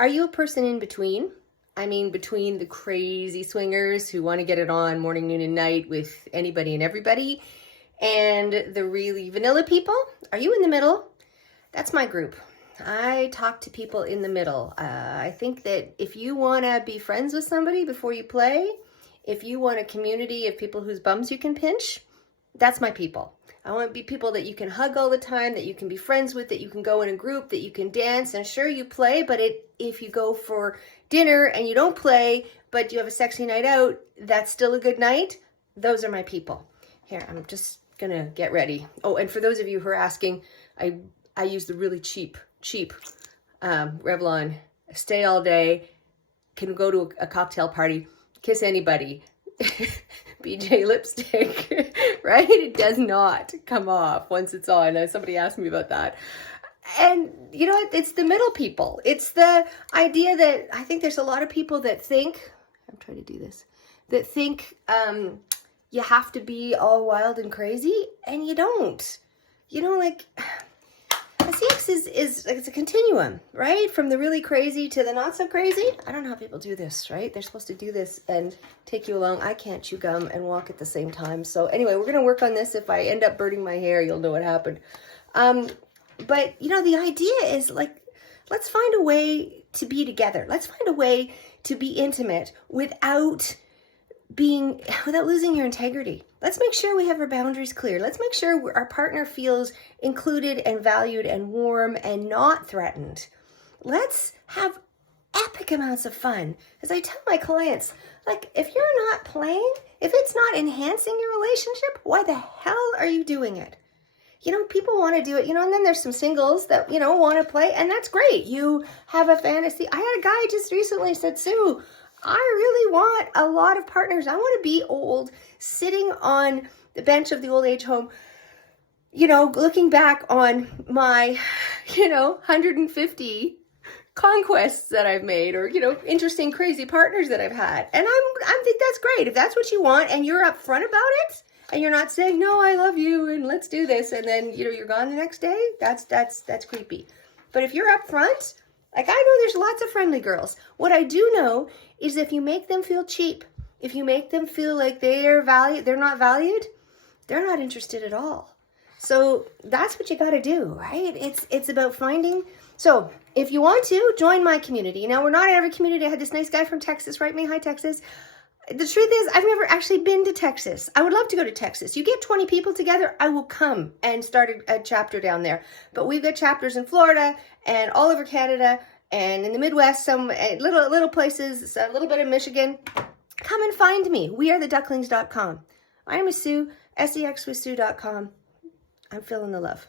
Are you a person in between? I mean, between the crazy swingers who want to get it on morning, noon, and night with anybody and everybody, and the really vanilla people? Are you in the middle? That's my group. I talk to people in the middle. I think that if you want to be friends with somebody before you play, if you want a community of people whose bums you can pinch, that's my people. I want to be people that you can hug all the time, that you can be friends with, that you can go in a group, that you can dance. And sure, you play, but if you go for dinner and you don't play, but you have a sexy night out, that's still a good night. Those are my people. Here, I'm just going to get ready. Oh, and for those of you who are asking, I use the really cheap Revlon Stay All Day, can go to a cocktail party, kiss anybody. BJ lipstick, right? It does not come off once it's on. Somebody asked me about that. And you know what? It's the middle people. It's the idea that I think there's a lot of people that think, I'm trying to do this, that think you have to be all wild and crazy, and you don't. You know, like, sex is it's a continuum, right? From the really crazy to the not so crazy. I don't know how people do this, right? They're supposed to do this and take you along. I can't chew gum and walk at the same time. So anyway, we're going to work on this. If I end up burning my hair, you'll know what happened. But, you know, the idea is like, let's find a way to be together. Let's find a way to be intimate without losing your integrity. Let's make sure we have our boundaries clear. Let's make sure our partner feels included and valued and warm and not threatened. Let's have epic amounts of fun. As I tell my clients, like, if you're not playing, if it's not enhancing your relationship, why the hell are you doing it? You know, people want to do it, you know, and then there's some singles that, you know, want to play, and that's great. You have a fantasy. I had a guy just recently said, Sue, I really want a lot of partners. I want to be old, sitting on the bench of the old age home, you know, looking back on my, you know, 150 conquests that I've made, or, you know, interesting, crazy partners that I've had. And I think that's great. If that's what you want and you're upfront about it, and you're not saying, no, I love you and let's do this, and then, you know, you're gone the next day, that's creepy. But if you're upfront, like, I know there's lots of friendly girls. What I do know is if you make them feel cheap, if you make them feel like they're not valued, they're not interested at all. So that's what you got to do, right? It's about finding. So if you want to join my community, now we're not in every community. I had this nice guy from Texas write me, hi Texas. The truth is, I've never actually been to Texas. I would love to go to Texas. You get 20 people together, I will come and start a chapter down there. But we've got chapters in Florida and all over Canada and in the Midwest, some little places, a little bit of Michigan. Come and find me. wearetheducklings.com. My name is Sue, sexwithsue.com. I'm feeling the love.